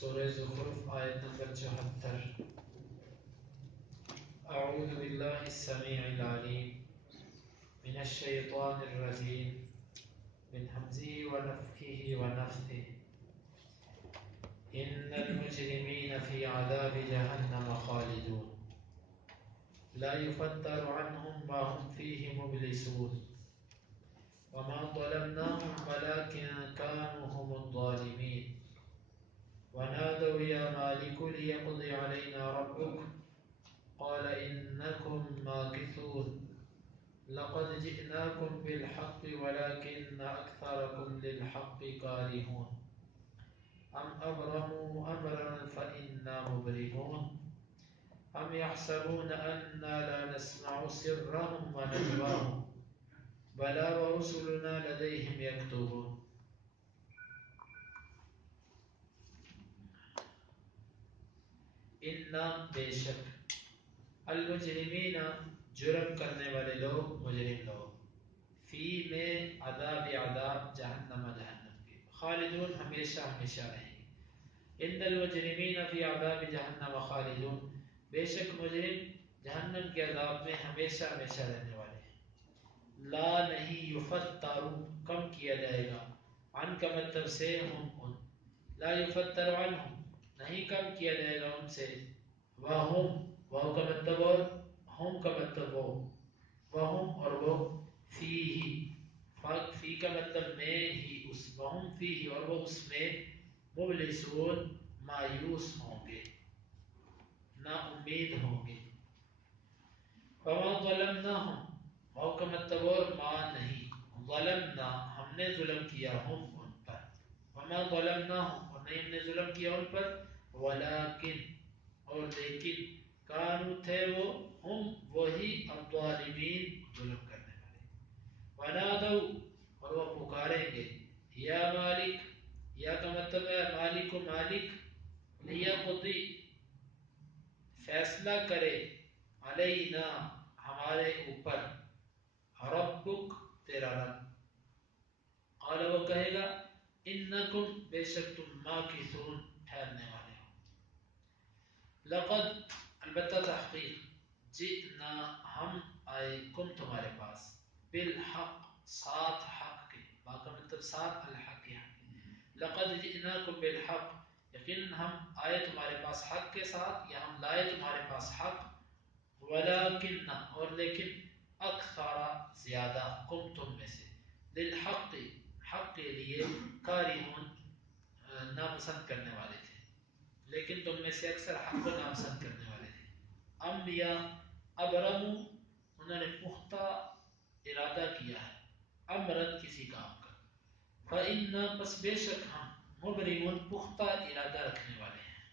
سورہ زخرف آیت نمبر 74۔ اعوذ باللہ السمیع العلیم من الشیطان الرجیم من حمزه ونفخه ونفثه ان المجرمین فی عذاب جہنم خالدون لا يفتر عنهم ما هم فيه مبلسون وما ظلمناهم ولكن كانوا هم الظالمين ونادوا يا مالك ليقضي علينا ربك قال إنكم ماكثون لقد جئناكم بالحق ولكن أكثركم للحق كارهون أم أبرموا أمرا فإنا مبرمون أم يحسبون أنا لا نسمع سرهم ونجواهم بلى ورسلنا لديهم يكتبون۔ انا بے شک المجرمین جرم کرنے والے لوگ، مجرم لوگ، فی میں عذاب جہنم کے خالدون ہمیشہ ہمیشہ رہیں گے۔ ان المجرمین فی عذاب جہنم خالدون بے شک مجرم جہنم کے عذاب میں ہمیشہ ہمیشہ رہنے والے ہیں۔ لا نہیں یفتر کم کیا جائے گا، عن کا مطلب سے ہم ان، لا یفتر عنہم نہیں کم کیا جائے گا ان سے، وہم واو کا مطلب اور ہم کا مطلب وہ، وہم اور وہ، فی فی کا مطلب میں ہی اس، وہم فی اور وہ اس میں، مبلسون مایوس ہوں گے، نا امید ہوں گے۔ وما ظلمناہم واو کا مطلب اور ما نہیں، ظلمنا ہم نے ظلم کیا ہم ان پر، وما ظلمناہم اور نہیں ہم نے ظلم کیا ان پر، ولیکن اور لیکن، کانو تھے وہ، ہم وہی، الظالمین ظلم کرنے والے۔ ونادو اور وہ پکاریں گے، یا مالک، یا کا مطلب ہے مالک و مالک، لیقضی فیصلہ کرے، علینا ہمارے اوپر، ربک تیرا رب، قال وہ کہے گا، انکم بے شک تم ماکثون ٹھہرنے والے ہو۔ لقد البتہ تحقیق، جئنا ہم آئے، کم تمہارے پاس، بالحق ساتھ حق کے، با کا مطلب ساتھ الحق کے حق، لقد جئناکم بالحق یقیناً ہم آئے تمہارے پاس حق کے ساتھ، یا ہم لائے تمہارے پاس حق، ولیکن اور لیکن، اکثر زیادہ، کم تم میں سے، للحق حق کے لیے، کارہون ناپسند کرنے والے تھے، لیکن تم میں سے اکثر حق کو ناپسند کرنے والے تھے۔ ام یا ابرمو انہوں نے پختہ ارادہ کیا ہے، امرن کسی کام کا، فإنا پس بے شک ہم، مبرمون پختہ ارادہ رکھنے والے ہیں۔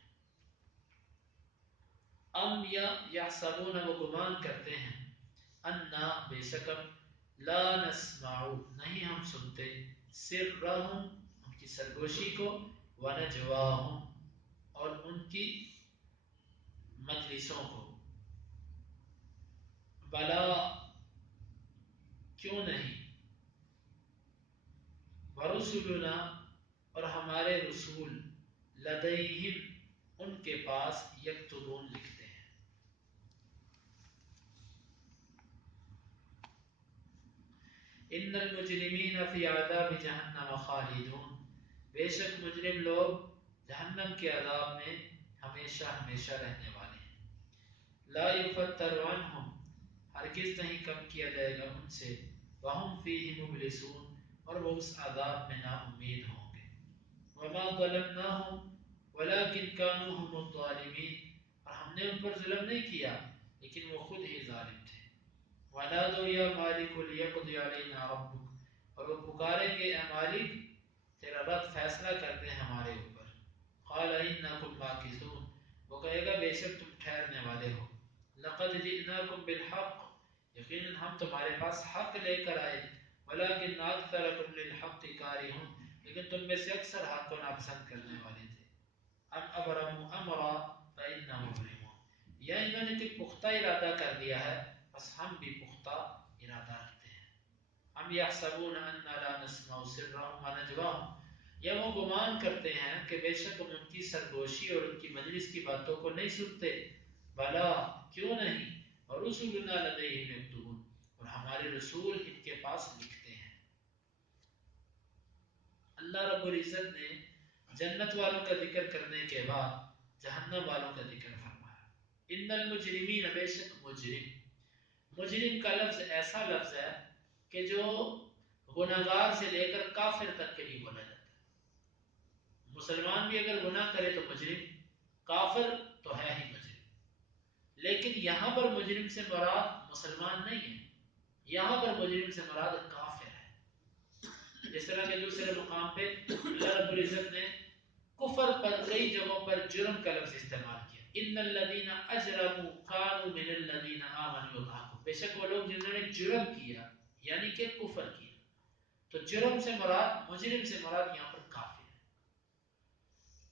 ام یا یحسبون وہ گمان کرتے ہیں، انا بے شک ہم، لا نسمع نہیں ہم سنتے، سرہم ان کی سرگوشی کو، ونجواہم اور ان کی مجلسوں کو، بلا کیوں نہیں، ورسولنا اور ہمارے رسول، لدیہم ان کے پاس، یکتبون لکھتے ہیں۔ ان المجرمین فی عذاب جہنم خالدون بے شک مجرم لوگ جہنم کے عذاب میں ہمیشہ ہمیشہ رہنے والے ہیں۔ لا یفتر عنہم ہرگز نہیں کم کیا جائے گا ان سے، وہم فیہ مبلسون اور وہ اس عذاب میں نا امید ہوں گے۔ وما ظلمناہم ولکن کانوا ھم الظالمین اور ہم نے ان پر ظلم نہیں کیا لیکن وہ خود ہی ظالم تھے۔ ونادوا یا مالک لیقضی علینا ربک اور وہ پکاریں گے، اے مالک تیرا رب فیصلہ کر دے ہمارے اوپر۔ قال انکم ماکثون وہ کہے گا بے شک تم ٹھہرنے والے ہو۔ لقد جئناکم بالحق یقیناً ہم تمہارے پاس حق لے کر آئے، ولکن اکثرکم للحق کارہون لیکن تم میں سے اکثر حق کو ناپسند کرنے والے تھے۔ ام ابرموا امرا فإنا مبرمون یا انہوں نے کوئی پختہ ارادہ کر دیا ہے بس ہم بھی پختہ ارادہ رکھتے ہیں۔ ام یحسبون انا لا نسمع سرهم ونجواهم یا وہ گمان کرتے ہیں کہ بے شک ہم ان کی سرگوشی اور ان کی مجلس کی باتوں کو نہیں سنتے، بلا کیوں نہیں، اور رسولنا لدیہم یکتبون، اور ہمارے رسول ان کے پاس لکھتے ہیں۔ اللہ رب العزت نے جنت والوں کا ذکر کرنے کے بعد جہنم والوں کا ذکر فرمایا۔ ان المجرمین، بے شک مجرم، مجرم کا لفظ ایسا لفظ ہے کہ جو گناہگار سے لے کر کافر تک کے لیے بولا جاتا ہے۔ مسلمان بھی اگر گناہ کرے تو مجرم، کافر تو ہے ہی مجرم، لیکن یہاں پر مجرم سے مراد مسلمان نہیں ہے، یہاں پر مجرم سے مراد کافر ہے۔ جس طرح کہ دوسرے مقام پہ اللہ رب العزت نے کفر پر کئی جگہوں پر جرم کا لفظ استعمال کیا، ان الذین اجرموا كانوا من الذین آمنوا يضحكون، بے شک وہ لوگ جنہوں نے جرم کیا یعنی کہ کفر کیا، تو جرم سے مراد، مجرم سے مراد یہاں پر کافر ہے،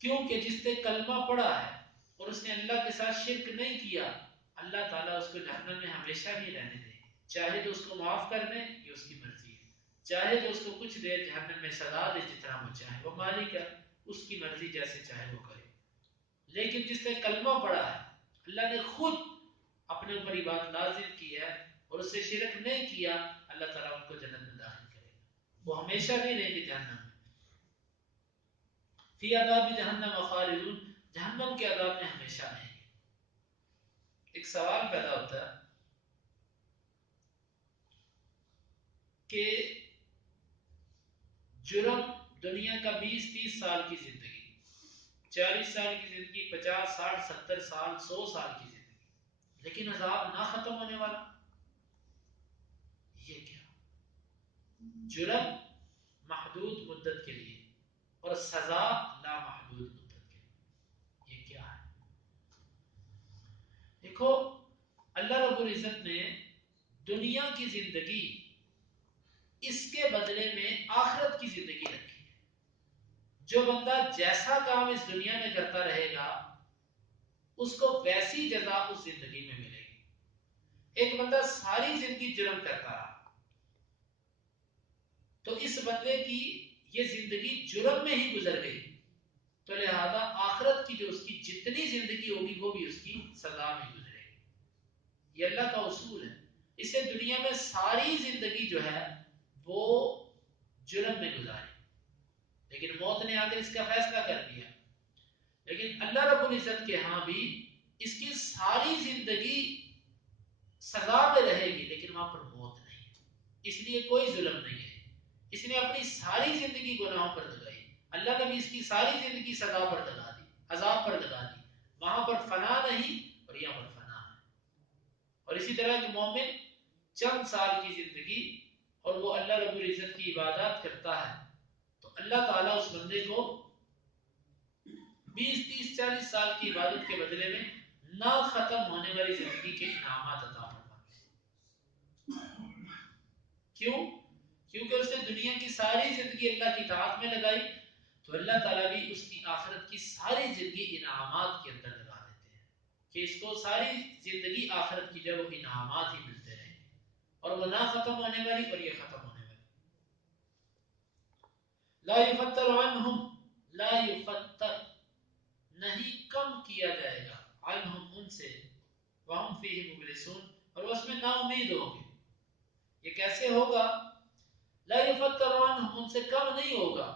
کیونکہ جس نے کلمہ پڑھا ہے اور اس نے اللہ کے ساتھ شرک نہیں کیا، اللہ تعالیٰ اس کو جہنم میں ہمیشہ نہیں رہنے دے، چاہے تو اس کو معاف کر دے، یہ اس کی مرضی ہے، چاہے تو اس کو کچھ دیر جہنم میں سزا دے جتنا وہ چاہے، وہ مالک ہے، اس کی مرضی جیسے چاہے وہ کرے۔ لیکن جس نے کلمہ پڑھا ہے، اللہ نے خود اپنے اوپر یہ بات لازم کی ہے اور اس سے شرک نہیں کیا، اللہ تعالیٰ ان کو جنت میں داخل کرے گا، وہ ہمیشہ نہیں رہیں گے جہنم میں۔ فی عذاب جہنم خالدون، جہنم کے عذاب میں ہمیشہ رہیں گے۔ ایک سوال پیدا ہوتا ہے کہ جرم دنیا کا 20-30 سال کی زندگی، 40 سال کی زندگی، 50 60 70 سال 100 سال کی زندگی، لیکن عذاب نہ ختم ہونے والا، یہ کیا؟ جرم محدود مدت کے لیے اور سزا لامحدود مدت کے لیے، یہ کیا ہے؟ دیکھو اللہ رب العزت نے دنیا کی زندگی، اس کے بدلے میں آخرت کی زندگی رکھی ہے۔ جو بندہ جیسا کام اس دنیا میں کرتا رہے گا اس کو ویسی جزا اس زندگی میں ملے گی۔ ایک بندہ ساری زندگی جرم کرتا رہا تو اس بندے کی یہ زندگی جرم میں ہی گزر گئی، تو لہذا آخرت کی جو اس کی جتنی زندگی ہوگی وہ بھی اس کی سزا میں گزرے گی۔ یہ اللہ کا اصول ہے، اسے دنیا میں ساری زندگی جو ہے وہ جرم میں گزاری، لیکن موت نے آ کر اس کا فیصلہ کر دیا۔ لیکن اللہ رب العزت کے ہاں بھی اس کی ساری زندگی سزا میں رہے گی، لیکن وہاں پر موت نہیں ہے، اس لیے کوئی ظلم نہیں ہے۔ اس نے اپنی ساری زندگی گناہوں پر لگائی، اللہ نے بھی اس کی ساری زندگی سزا پر لگا دی، عذاب پر لگا دی، وہاں پر فنا نہیں اور یہاں پر فنا ہے۔ اور اسی طرح کہ مومن چند سال کی زندگی اور وہ اللہ رب العزت کی عبادات کرتا ہے تو اللہ تعالیٰ اس بندے کو 20 30 40 سال کی عبادت کے بدلے میں نہ ختم ہونے والی زندگی کے انعامات عطا فرماتے ہیں۔ کیوں؟ کیونکہ اس نے دنیا کی ساری زندگی اللہ کی اطاعت میں لگائی تو اللہ تعالیٰ بھی اس کی آخرت کی ساری زندگی انعامات کے اندر لگا دیتے ہیں کہ اس کو ساری زندگی آخرت کی جو انعامات ہی ملتے رہیں گے، اور وہ نہ ختم ہونے والی اور یہ ختم ہونے والی۔ لا یفتر عنہم، لا یفتر نہیں کم کیا جائے گا، عنہم ان سے، وہم فیہ مبلسون اور اس میں نا امید ہوں گے۔ یہ کیسے ہوگا؟ لا یفتر عنہم ان سے کم نہیں ہوگا،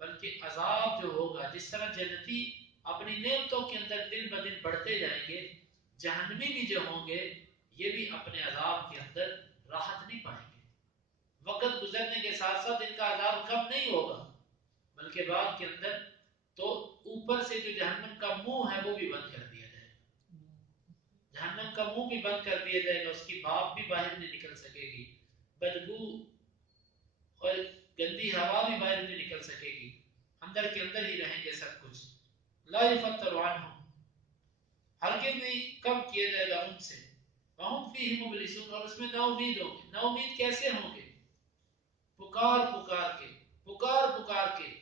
بلکہ عذاب جو ہوگا، جس طرح جنتی اپنی نعمتوں کے اندر دن بدن بڑھتے جائیں گے، جہنمی بھی جو ہوں گے یہ بھی اپنے عذاب کے اندر راحت نہیں پائیں گے۔ وقت گزرنے کے ساتھ ساتھ ان کا عذاب کم نہیں ہوگا، بلکہ بعد کے اندر تو اوپر سے جو جہنم کا منہ ہے وہ بھی بند کر دیا جائے گا، جہنم کا منہ بھی بند کر دیا جائے گا، اس کی بھاپ بھی باہر نہیں نکل سکے گی، بدبو اور گندی ہوا بھی باہر نہیں نکل سکے گی، اندر کے اندر ہی رہیں گے سب کچھ۔ لا یفتر عنہم، ہرگز نہیں کم کیا جائے گا ان سے، وہم فیہ مبلسون اور اس میں نا امید ہوں گے۔ نا امید کیسے ہوں گے؟ پکار پکار کے، پکار پکار کے،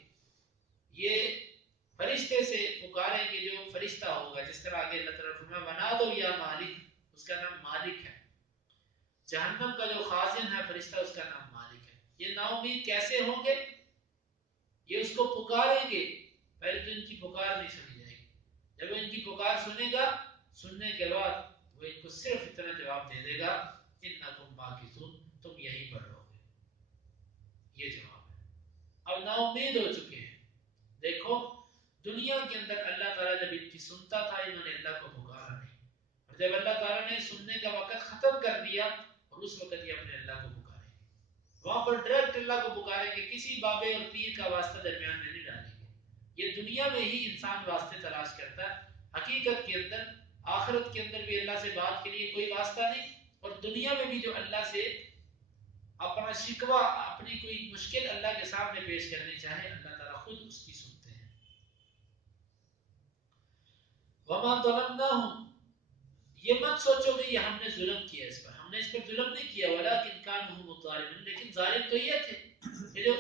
یہ فرشتے سے پکاریں گے، جو فرشتہ ہوگا، جس طرح آگے اللہ تعالیٰ فرمایا بنا دو یا مالک، اس کا نام مالک ہے، جہنم کا جو خازن ہے فرشتہ اس کا نام مالک ہے۔ یہ نا امید کیسے ہوں گے؟ یہ اس کو پکاریں گے پہلے تو ان کی پکار نہیں سنی جائے گی. جب وہ ان کی پکار سنے گا, سننے کے بعد وہ ان کو صرف اتنا جواب دے دے گا انکم ماکثون, تم یہیں پر رہو گے. یہ جواب ہے. اب نا امید ہو چکے ہیں. دیکھو دنیا کے اندر اللہ تعالیٰ جب ان کی سنتا تھا انہوں نے اللہ کو پکارا نہیں, اور جب اللہ تعالیٰ نے سننے کا وقت ختم کر دیا اور اس وقت یہ اپنے اللہ کو پکاریں گے. وہاں پر ڈائریکٹ اللہ کو پکاریں گے, کسی بابے اور پیر کا واسطہ درمیان میں نہیں ڈالیں گے. یہ دنیا میں ہی انسان واسطے تلاش کرتا ہے, حقیقت کے اندر آخرت کے اندر بھی اللہ سے بات کے لیے کوئی واسطہ نہیں, اور دنیا میں بھی جو اللہ سے اپنا شکوہ اپنی کوئی مشکل اللہ کے سامنے پیش کرنی چاہے اللہ تعالیٰ خود اس کی سنتے ہیں. وما ظلمناہم, یہ مت سوچو کہ یہ ہم نے ظلم کیا اس پر, ہم نے اس پر ظلم نہیں کیا, ولکن کانوا هم الظالمون, لیکن ظالم تو یہ تھے کہ جو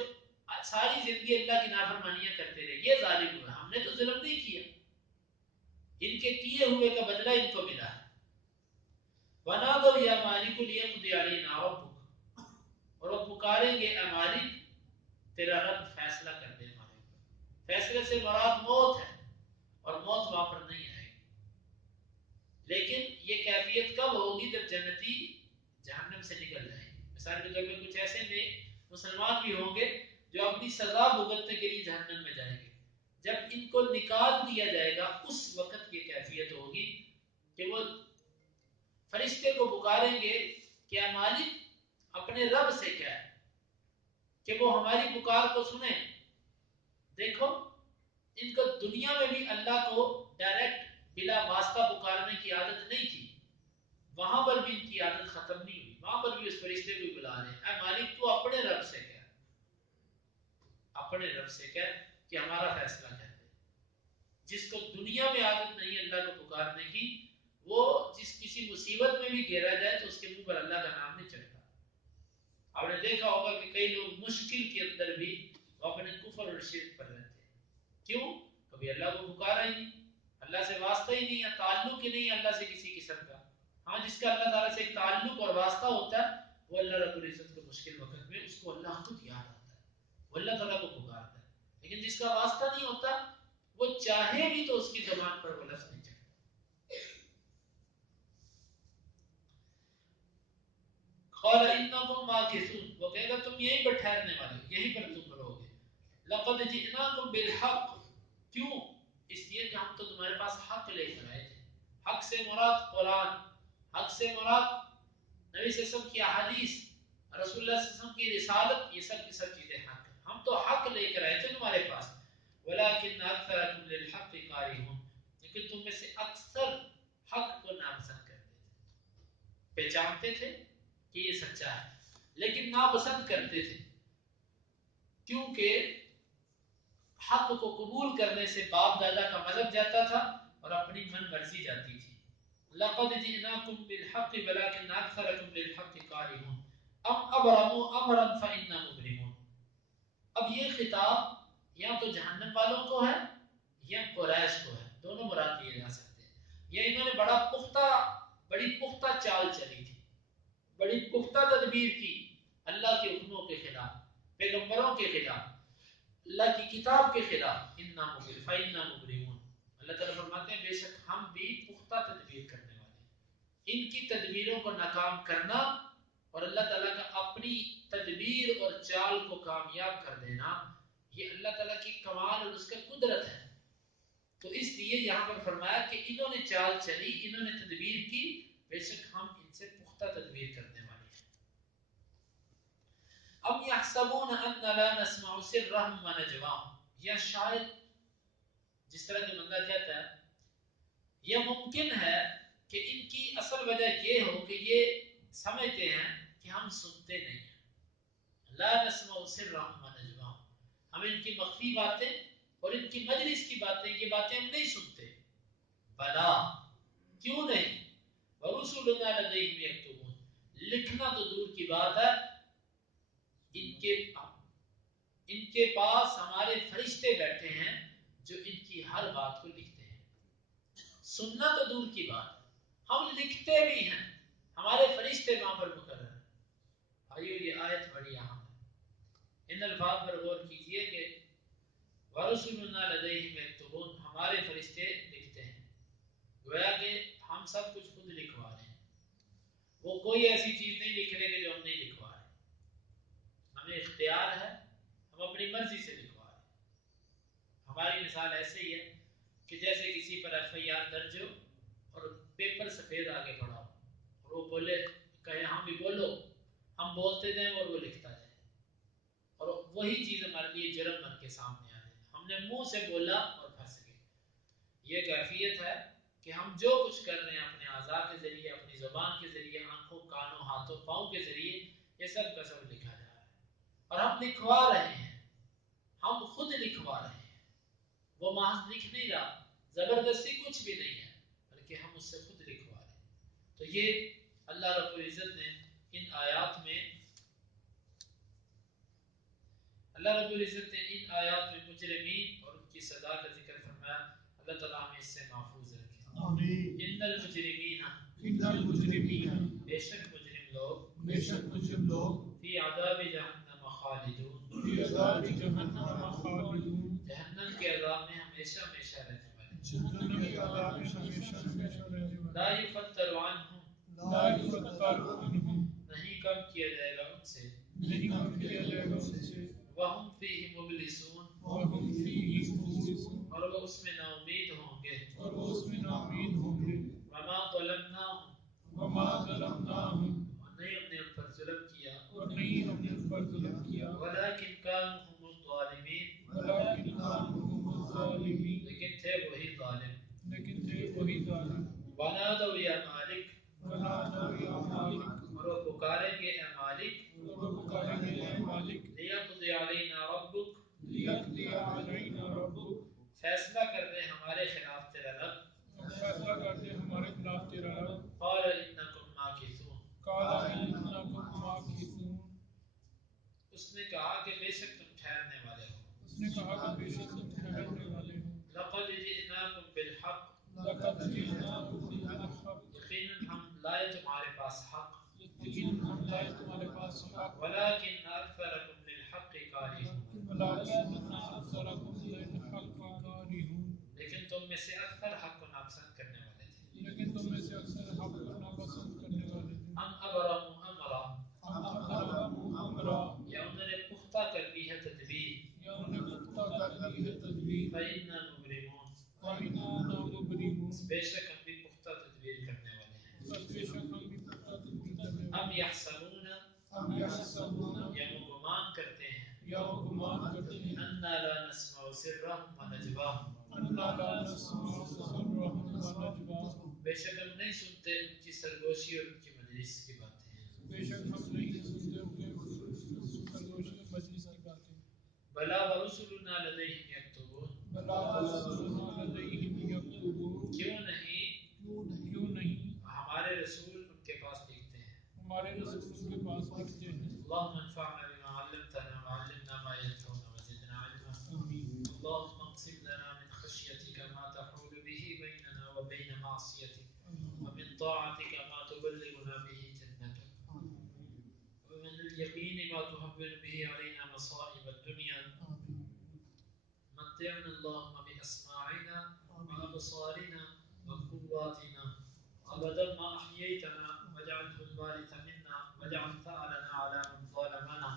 ساری زندگی اللہ کی نافرمانیاں کرتے رہے, یہ ظالم ہوئے, ہم نے تو ظلم نہیں کیا. ان کے کیے ہوئے کا بدلہ ان کو ملا. وَنَادَوْا يَا مَالِكُ لِيَقْضِ عَلَيْنَا رَبُّكَ, اور وہ پکاریں گے اے مالک تیرا رب فیصلہ کر دے ہمارے اوپر. فیصلے سے مراد موت ہے, اور موت وہاں پر نہیں آئے گی. لیکن یہ کیفیت کب ہوگی؟ جب جنتی جہنم سے نکل جائیں گے. مثال کے طور پہ کچھ ایسے میں مسلمان بھی ہوں گے جو اپنی سزا بھگتنے کے لیے جہنم میں جائیں گے. جب ان کو نکال دیا جائے گا اس وقت یہ کیفیت ہوگی کہ وہ فرشتے کو پکاریں گے کہ اے مالک اپنے رب سے کہہ کہ وہ ہماری پکار کو سنیں. دیکھو ان کو دنیا میں بھی اللہ کو ڈائریکٹ بلا واسطہ پکارنے کی عادت نہیں تھی, وہاں پر بھی ان کی عادت ختم نہیں ہوئی. وہاں پر بھی اس فرشتے کو بلا رہے ہیں اے مالک تو اپنے رب سے کہہ, اپنے رب سے کہہ کہ ہمارا فیصلہ کر دے. جس کو دنیا میں عادت نہیں اللہ کو پکارنے کی, وہ جس کسی مصیبت میں بھی گھیرا جائے تو اس کے منہ پر اللہ کا نام نہیں چڑھتا. آپ نے دیکھا ہوگا کہ کئی لوگ مشکل کے اندر بھی وہ اپنے کفر اور شرک پر رہتے ہیں. کیوں؟ کبھی اللہ کو پکارا ہی نہیں, اللہ سے واسطہ ہی نہیں ہے, تعلق ہی نہیں ہے اللہ سے کسی قسم کا. ہاں جس کا اللہ تعالیٰ سے ایک تعلق اور واسطہ ہوتا ہے وہ اللہ رب العزت کو مشکل وقت میں اس کو اللہ خود یاد آتا ہے, وہ اللہ تعالیٰ کو پکارتا ہے. لیکن جس کا واسطہ نہیں ہوتا وہ چاہے بھی تو اس کی زبان پر وہ لفظ نہیں چڑھتا. قال انکم ماکثون, وہ کہے گا تم یہیں پر ٹھہرنے والے, یہیں پر تم رہو گے. لقد جئناکم بالحق, کیوں؟ اس لیے کہ ہم تو تمہارے پاس حق لے کر آئے تھے. حق سے مراد قرآن, حق سے مراد نبی صلی اللہ علیہ وسلم کی احادیث, رسول اللہ صلی اللہ علیہ وسلم کی رسالت, یہ سب کی سب چیزیں حق ہیں. ہم تو حق لے کر آئے تھے تمہارے پاس. ولکن اکثرکم للحق کارہون, لیکن تم میں سے اکثر حق کو ناپسند کرتے تھے. پہچانتے تھے کہ یہ سچا ہے لیکن ناپسند کرتے تھے, کیونکہ حق کو قبول کرنے سے باپ دادا کا مذہب جاتا تھا اور اپنی من مرضی جاتی تھی. لقد جئناکم بالحق ولکن اکثرکم للحق کارہون ام ابرموا امرا فإنا مبرمون. اب یہ خطاب یا تو جہنم والوں کو ہے یا قریش کو ہے, دونوں مراد لیے جا سکتے ہیں. یا انہوں نے بڑی پختہ چال چلی تھی, بڑی پختہ تدبیر کی اللہ کے حکموں کے خلاف, پیغمبروں کے خلاف, اللہ کی کتاب کے خلاف. فإنا مبرمون, اللہ تعالیٰ فرماتے ہیں بے شک ہم بھی پختہ تدبیر کرنے والے ہیں. ان کی تدبیروں کو ناکام کرنا اور اللہ تعالیٰ کا اپنی تدبیر اور چال کو کامیاب کر دینا, یہ اللہ تعالیٰ کی کمال اور اس کا قدرت ہے. تو اس لیے یہاں پر فرمایا کہ انہوں نے چال چلی, انہوں نے تدبیر کی, بے شک ہم ان سے پختہ تدبیر کرنے والے ہیں. ام یحسبون ان لا نسمع سرهم ونجواهم, یا شاید جس طرح کہ بندہ کہتا ہے یہ ممکن ہے کہ ان کی اصل وجہ یہ ہو کہ یہ سمجھتے ہیں کہ ہم سنتے نہیں ہیں. لا نسمع سرهم ونجواهم, ہم ان کی مخفی باتیں اور ان کی مجلس کی باتیں, یہ باتیں ہم نہیں سنتے. بلا, کیوں نہیں, ورسلنا لدیہم یکتبون, لکھنا تو دور کی بات ہے, ان کے پاس ہمارے فرشتے بیٹھے ہیں جو ان کی ہر بات کو لکھتے ہیں. سننا تو دور کی بات ہے, ہم لکھتے بھی ہیں, ہمارے فرشتے وہاں پر مقرر ہیں. آئیو یہ آیت بڑی اہم ہے, ان الفاظ پر غور کیجئے کہ ورسلنا لدیہم یکتبون، ہمارے فرشتے لکھتے ہیں. گویا کہ ہم سب کچھ خود لکھوا رہے ہیں، وہ کوئی ایسی چیز نہیں لکھ رہے کہ جو ہم نہیں لکھوا رہے. ہمیں اختیار ہے، ہم اپنی مرضی سے لکھوا رہے ہیں. ہماری مثال ایسے ہی ہے کہ جیسے کسی پر FIR درج ہو اور پیپر سفید آگے پڑا ہو اور وہ بولے کہے ہم بھی بولو، ہم بولتے جائیں اور وہ لکھتا جائے، اور وہی چیز ہمارے لیے جرم بن کے سامنے آ جائے. ہم نے منہ سے بولا اور پھنس گئے. یہ کیفیت ہے کہ ہم جو کچھ کر رہے ہیں اپنے اعضاء کے ذریعے، اپنی زبان کے ذریعے، آنکھوں کانوں ہاتھوں پاؤں کے ذریعے، یہ سب کا سب لکھا جا رہا ہے. اور ہم لکھوا رہے ہیں، ہم خود لکھوا رہے ہیں. وہ محض لکھ نہیں رہا، زبردستی کچھ بھی نہیں ہے، بلکہ ہم اس سے خود لکھوا رہے ہیں. تو یہ اللہ رب العزت نے ان آیات میں مجرمین اور ان کی سزا کا ذکر فرمایا. اللہ تعالیٰ ہمیں اس سے محفوظ رکھے. آمین. ان المجرمین، بے شک مجرم لوگ فی عذاب جہنم خالدون، جہنم کے عذاب میں ہمیشہ ہمیشہ رہنے والے. لا یفتر عنہم، نہیں کم کیا جائے گا ان سے. وہم فیہ مبلسون، اور وہ اس میں نا امید ہوں گے. وما ظلمناہم، اور نہیں ہم نے ان پر ظلم کیا. ولکن کانوا هم الظالمین، لیکن تھے وہی ظالم. ونادوا یا مالک، اور وہ پکاریں گے اے مالک. لیقضی علینا ربک، فیصلہ کر دے ہمارے خلاف تیرا رب. قال انکم ماکثون، اس نے کہا کہ بے شک تم ٹھہرنے والے ہو. لقد جئناکم بالحق، یقیناً ہم لائے تمہارے پاس حق. ولکن اکثرکم للحق کارہون، لیکن تم میں سے اکثر حق کو ناپسند کرنے والے تھے. ام ابرموا امرا، یا انہوں نے پختہ کر دی ہے تدبیر. فإنا مبرمون، بے شک ہم بھی پختہ تدبیر کرنے والے ہیں. ام یحسبون، یا وہ گمان کرتے ہیں، انا لا نسمع سرهم ونجواهم، بے شک ہم نہیں سنتے ان کی سرگوشی اور ان کی مجلس کی باتیں. بلا ورسلنا لدیہم یکتبون، کیوں نہیں ہمارے رسول ان کے پاس لکھتے ہیں. اللهم انفعنا بما علمتنا وعلمنا ما ينفعنا وزدنا علما. اللهم اقسم لنا من خشيتك ما تحول به بيننا وبين معصيتك، ومن طاعتك ما تبلغنا به جنتك، ومن اليقين ما تهون به علينا مصائب الدنيا. متعنا اللهم بأسماعنا وأبصارنا وقواتنا أبدا ما أحييتنا، واجعله الوارث منا، واجعل ثأرنا على من ظلمنا،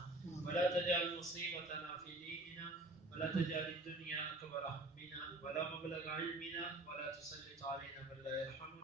ولا تجعل مصيبتنا في ديننا، ولا تجعل الدنيا أكبر همنا ولا مبلغ علمنا، ولا تسلط علينا من لا يرحمنا.